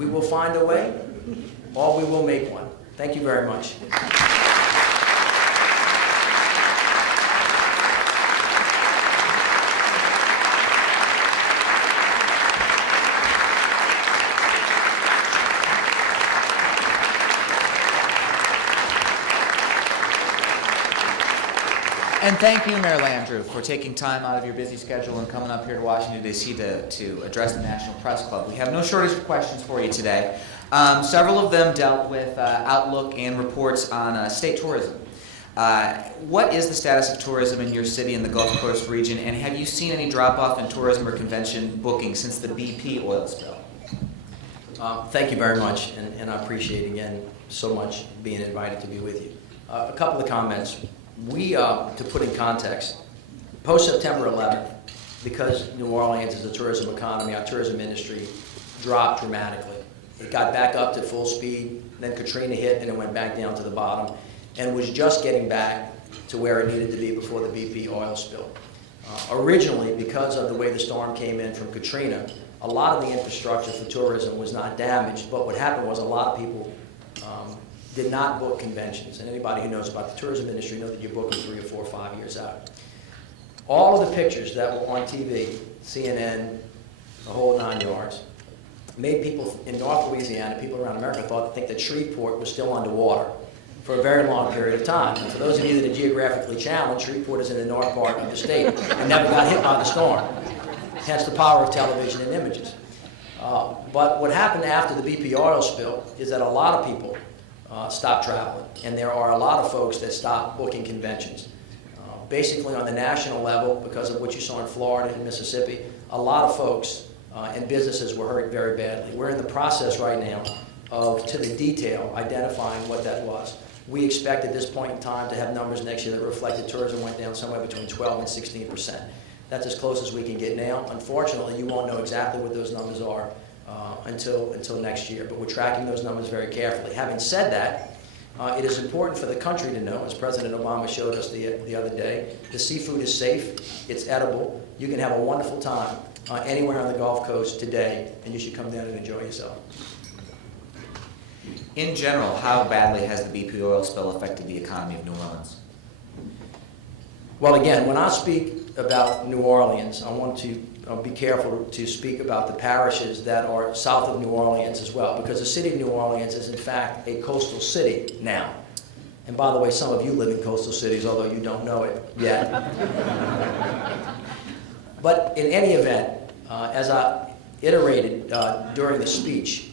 We will find a way, or we will make one. Thank you very much. And thank you, Mayor Landrieu, for taking time out of your busy schedule and coming up here to Washington, D.C. to address the National Press Club. We have no shortage of questions for you today. Several of them dealt with outlook and reports on state tourism. What is the status of tourism in your city and the Gulf Coast region, and have you seen any drop-off in tourism or convention booking since the BP oil spill? Thank you very much, and I appreciate, again, so much being invited to be with you. A couple of comments. We, to put in context, post-September 11th, because New Orleans is a tourism economy, our tourism industry dropped dramatically. It got back up to full speed, then Katrina hit, and it went back down to the bottom, and was just getting back to where it needed to be before the BP oil spill. Originally, because of the way the storm came in from Katrina, a lot of the infrastructure for tourism was not damaged, but what happened was a lot of people did not book conventions. And anybody who knows about the tourism industry knows that you're booking 3 or 4 or 5 years out. All of the pictures that were on TV, CNN, the whole 9 yards, made people in North Louisiana, people around America, think that Shreveport was still underwater for a very long period of time. And for those of you that are geographically challenged, Shreveport is in the north part of the state and never got hit by the storm. Hence the power of television and images. But what happened after the BP oil spill is that a lot of people stopped traveling, and there are a lot of folks that stopped booking conventions. Basically on the national level, because of what you saw in Florida and Mississippi, a lot of folks and businesses were hurt very badly. We're in the process right now of, to the detail, identifying what that was. We expect at this point in time to have numbers next year that reflect that tourism went down somewhere between 12 and 16%. That's as close as we can get now. Unfortunately, you won't know exactly what those numbers are until next year, but we're tracking those numbers very carefully. Having said that, it is important for the country to know, as President Obama showed us the other day, the seafood is safe, it's edible, you can have a wonderful time anywhere on the Gulf Coast today, and you should come down and enjoy yourself. In general, how badly has the BP oil spill affected the economy of New Orleans? Well, again, when I speak about New Orleans, I want to be careful to speak about the parishes that are south of New Orleans as well, because the city of New Orleans is in fact a coastal city now. And by the way, some of you live in coastal cities, although you don't know it yet. But in any event, as I iterated during the speech,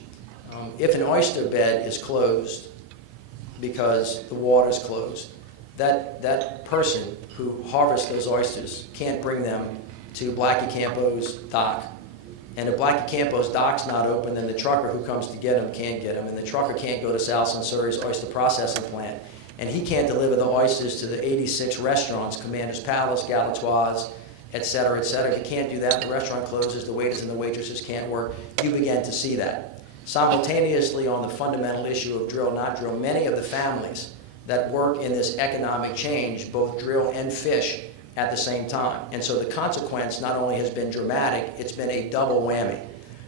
if an oyster bed is closed because the water is closed, that person who harvests those oysters can't bring them to Blackie Campo's dock. And if Blackie Campo's dock's not open, then the trucker who comes to get them can't get them, and the trucker can't go to Sal Sensori's oyster processing plant, and he can't deliver the oysters to the 86 restaurants, Commander's Palace, Galatoire's, et cetera, et cetera. If you can't do that, the restaurant closes, the waiters and the waitresses can't work. You begin to see that. Simultaneously, on the fundamental issue of drill, not drill, many of the families that work in this economic change both drill and fish at the same time. And so the consequence not only has been dramatic, it's been a double whammy.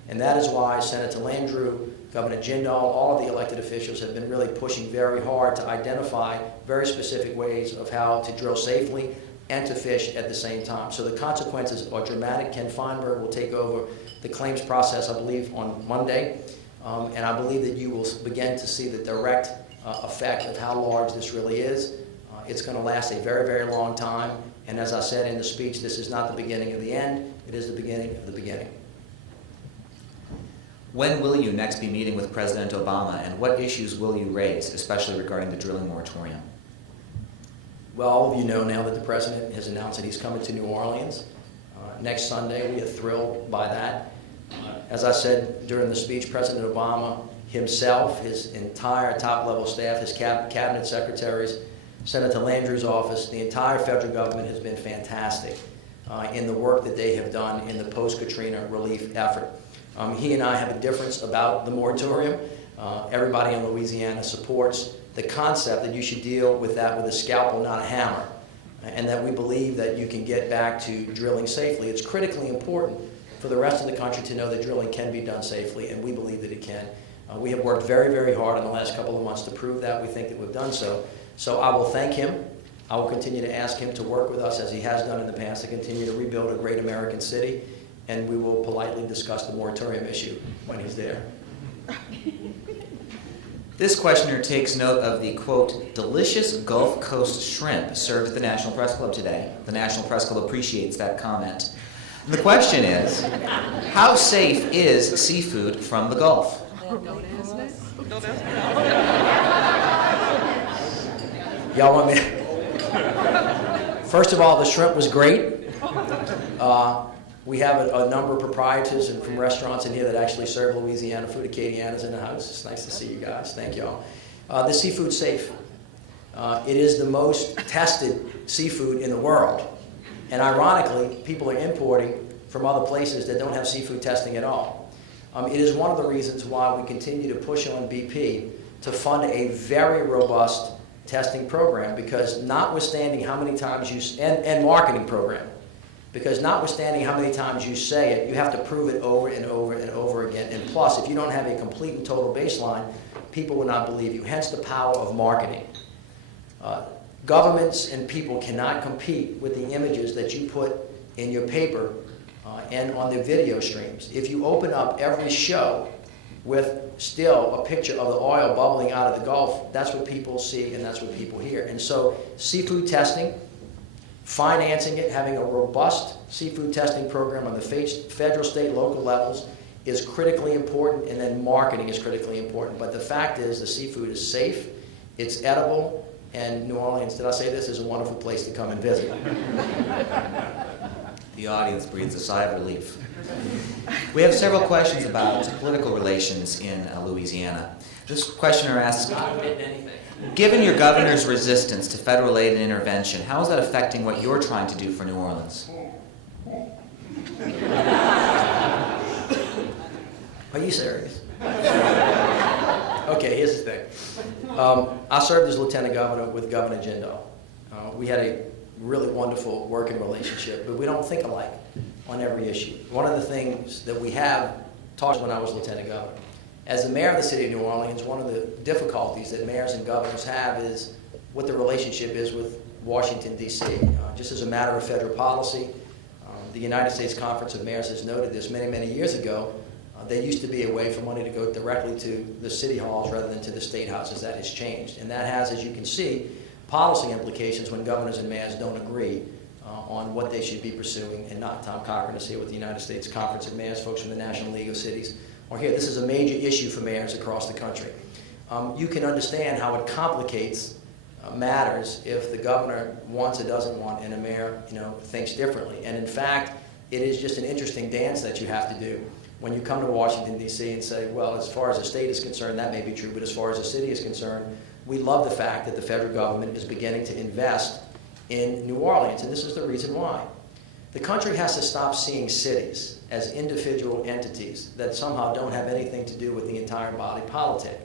And that is why Senator Landrieu, Governor Jindal, all of the elected officials have been really pushing very hard to identify very specific ways of how to drill safely and to fish at the same time. So the consequences are dramatic. Ken Feinberg will take over the claims process, I believe, on Monday. And I believe that you will begin to see the direct effect of how large this really is. It's going to last a very, very long time. And as I said in the speech, this is not the beginning of the end. It is the beginning of the beginning. When will you next be meeting with President Obama, and what issues will you raise, especially regarding the drilling moratorium? Well, all of you know now that the President has announced that he's coming to New Orleans next Sunday. We are thrilled by that. As I said during the speech, President Obama himself, his entire top-level staff, his cabinet secretaries, Senator Landrieu's office, the entire federal government has been fantastic in the work that they have done in the post-Katrina relief effort. He and I have a difference about the moratorium. Everybody in Louisiana supports the concept that you should deal with that with a scalpel, not a hammer, and that we believe that you can get back to drilling safely. It's critically important for the rest of the country to know that drilling can be done safely, and we believe that it can. can. We have worked very, very hard in the last couple of months to prove that. We think that we've done so. So I will thank him. I will continue to ask him to work with us as he has done in the past to continue to rebuild a great American city, and we will politely discuss the moratorium issue when he's there. This questioner takes note of the, quote, delicious Gulf Coast shrimp served at the National Press Club today. The National Press Club appreciates that comment. And the question is, how safe is seafood from the Gulf? Y'all want me? First of all, the shrimp was great. We have a number of proprietors and from restaurants in here that actually serve Louisiana food. Acadiana's in the house. It's nice to see you guys. Thank y'all. The seafood's safe. It is the most tested seafood in the world. And ironically, people are importing from other places that don't have seafood testing at all. It is one of the reasons why we continue to push on BP to fund a very robust testing program, because notwithstanding how many times you, and marketing program, because notwithstanding how many times you say it, you have to prove it over and over and over again. And plus, if you don't have a complete and total baseline, people will not believe you. Hence the power of marketing. Governments and people cannot compete with the images that you put in your paper and on the video streams. If you open up every show with still a picture of the oil bubbling out of the Gulf, that's what people see and that's what people hear. And so seafood testing, financing it, having a robust seafood testing program on the federal, state, local levels is critically important, and then marketing is critically important. But the fact is the seafood is safe, it's edible, and New Orleans, did I say this, is a wonderful place to come and visit. The audience breathes a sigh of relief. We have several questions about political relations in Louisiana. This questioner asks, given your governor's resistance to federal aid and intervention, how is that affecting what you're trying to do for New Orleans? Are you serious? Okay, here's the thing. I served as lieutenant governor with Governor Jindal. We had a really wonderful working relationship, but we don't think alike on every issue. One of the things that we have talked when I was lieutenant governor, as the mayor of the city of New Orleans, one of the difficulties that mayors and governors have is what the relationship is with Washington, D.C. Just as a matter of federal policy, the United States Conference of Mayors has noted this many, many years ago. There used to be a way for money to go directly to the city halls rather than to the state houses. That has changed. And that has, as you can see, policy implications when governors and mayors don't agree on what they should be pursuing and not. Tom Cochran is here with the United States Conference of Mayors, folks from the National League of Cities are here. This is a major issue for mayors across the country. You can understand how it complicates matters if the governor wants or doesn't want and a mayor thinks differently. And in fact, it is just an interesting dance that you have to do when you come to Washington, D.C. and say, well, as far as the state is concerned, that may be true, but as far as the city is concerned, we love the fact that the federal government is beginning to invest in New Orleans, and this is the reason why. The country has to stop seeing cities as individual entities that somehow don't have anything to do with the entire body politic.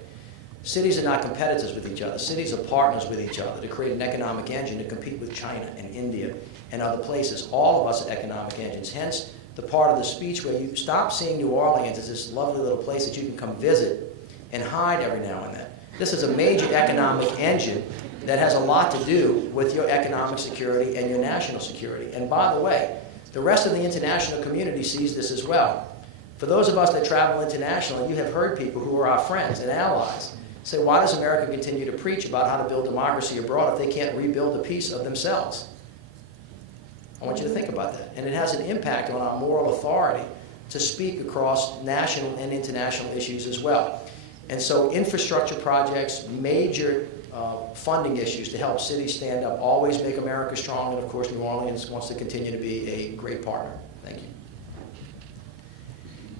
Cities are not competitors with each other. Cities are partners with each other to create an economic engine to compete with China and India and other places. All of us are economic engines. Hence, the part of the speech where you stop seeing New Orleans as this lovely little place that you can come visit and hide every now and then. This is a major economic engine that has a lot to do with your economic security and your national security. And by the way, the rest of the international community sees this as well. For those of us that travel internationally, you have heard people who are our friends and allies say, why does America continue to preach about how to build democracy abroad if they can't rebuild a piece of themselves? I want you to think about that. And it has an impact on our moral authority to speak across national and international issues as well. And so infrastructure projects, major funding issues to help cities stand up, always make America strong, and of course New Orleans wants to continue to be a great partner. Thank you.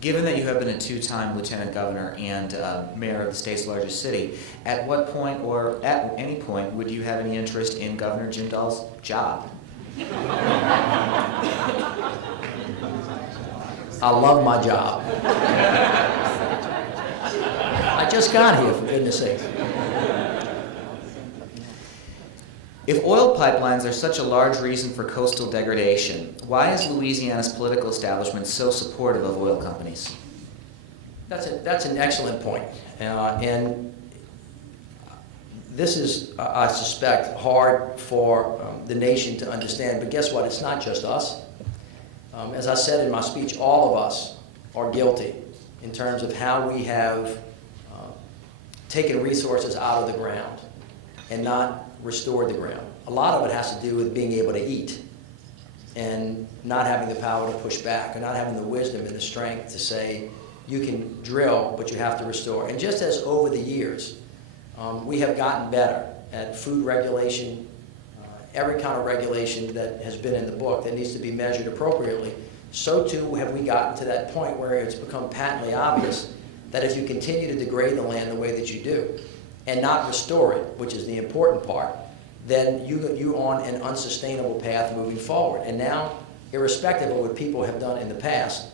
Given that you have been a two-time lieutenant governor and mayor of the state's largest city, at what point or at any point would you have any interest in Governor Jindal's job? I love my job. I just got here, for goodness sake. If oil pipelines are such a large reason for coastal degradation, why is Louisiana's political establishment so supportive of oil companies? That's an excellent point. And this is, I suspect, hard for the nation to understand. But guess what? It's not just us. As I said in my speech, all of us are guilty in terms of how we have taken resources out of the ground and not restored the ground. A lot of it has to do with being able to eat and not having the power to push back, or not having the wisdom and the strength to say, you can drill, but you have to restore. And just as over the years, we have gotten better at food regulation, every kind of regulation that has been in the book that needs to be measured appropriately, so too have we gotten to that point where it's become patently obvious that if you continue to degrade the land the way that you do and not restore it, which is the important part, then you're on an unsustainable path moving forward. And now, irrespective of what people have done in the past,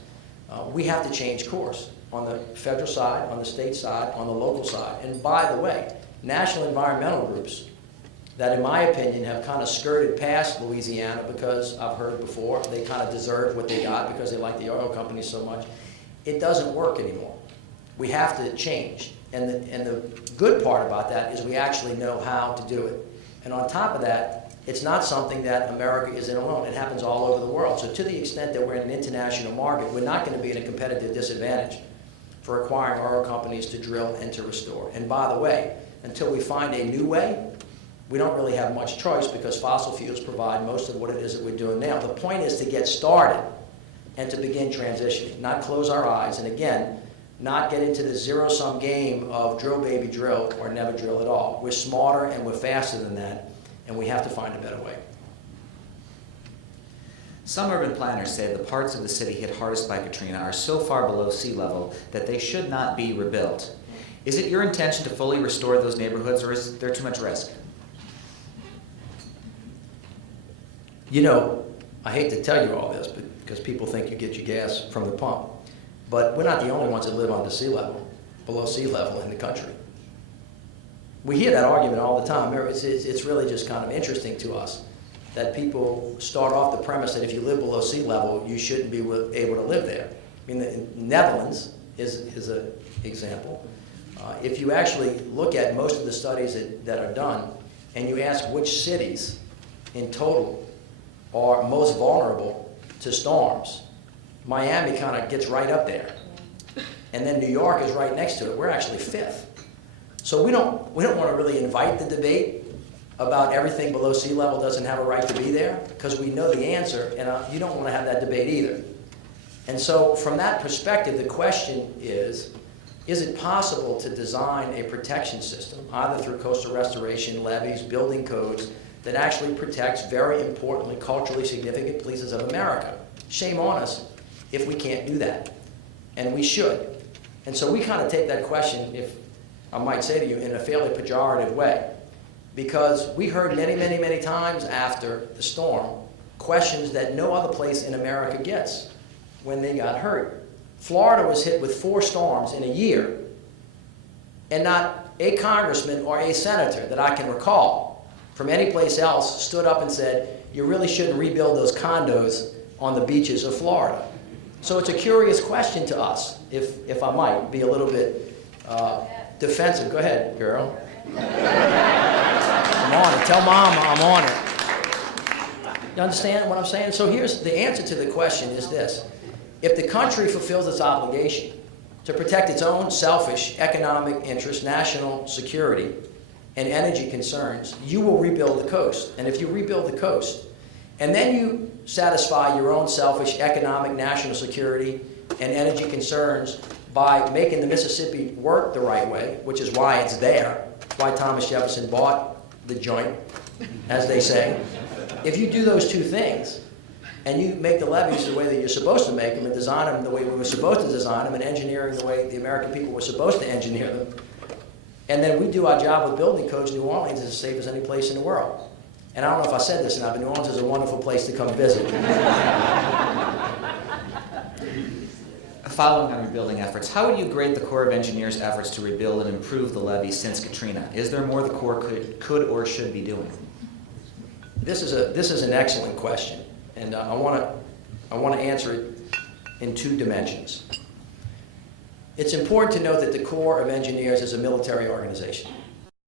we have to change course on the federal side, on the state side, on the local side. And by the way, national environmental groups that, in my opinion, have kind of skirted past Louisiana because I've heard before they kind of deserve what they got because they like the oil companies so much. It doesn't work anymore. We have to change. And the good part about that is we actually know how to do it. And on top of that, it's not something that America is in alone. It happens all over the world. So to the extent that we're in an international market, we're not going to be in a competitive disadvantage for acquiring oil companies to drill and to restore. And by the way, until we find a new way, we don't really have much choice because fossil fuels provide most of what it is that we're doing now. The point is to get started and to begin transitioning, not close our eyes, and again, not get into the zero-sum game of drill, baby, drill, or never drill at all. We're smarter and we're faster than that, and we have to find a better way. Some urban planners say the parts of the city hit hardest by Katrina are so far below sea level that they should not be rebuilt. Is it your intention to fully restore those neighborhoods, or is there too much risk? You know, I hate to tell you all this, but because people think you get your gas from the pump. But we're not the only ones that live under sea level, below sea level in the country. We hear that argument all the time. It's really just kind of interesting to us that people start off the premise that if you live below sea level, you shouldn't be able to live there. I mean, the Netherlands is an example. If you actually look at most of the studies that are done, and you ask which cities in total are most vulnerable to storms, Miami kind of gets right up there. And then New York is right next to it. We're actually fifth. So we don't want to really invite the debate about everything below sea level doesn't have a right to be there, because we know the answer, and you don't want to have that debate either. And so from that perspective, the question is it possible to design a protection system, either through coastal restoration, levees, building codes, that actually protects, very importantly, culturally significant places of America? Shame on us if we can't do that, and we should. And so we kind of take that question, if I might say to you, in a fairly pejorative way, because we heard many, many, many times after the storm questions that no other place in America gets when they got hurt. Florida was hit with 4 storms in a year, and not a congressman or a senator that I can recall from any place else stood up and said, you really shouldn't rebuild those condos on the beaches of Florida. So it's a curious question to us, if I might be a little bit defensive. Go ahead, girl. I'm on it. Tell Mom I'm on it. You understand what I'm saying? So here's the answer to the question is this. If the country fulfills its obligation to protect its own selfish economic interests, national security, and energy concerns, you will rebuild the coast. And if you rebuild the coast, and then you satisfy your own selfish economic, national security, and energy concerns by making the Mississippi work the right way, which is why it's there, why Thomas Jefferson bought the joint, as they say. If you do those two things, and you make the levees the way that you're supposed to make them, and design them the way we were supposed to design them, and engineering the way the American people were supposed to engineer them, and then we do our job with building codes, New Orleans is as safe as any place in the world. And I don't know if I said this or not, but New Orleans is a wonderful place to come visit. Following on rebuilding efforts, how would you grade the Corps of Engineers' efforts to rebuild and improve the levee since Katrina? Is there more the Corps could or should be doing? This is an excellent question, and I want to answer it in 2 dimensions. It's important to note that the Corps of Engineers is a military organization.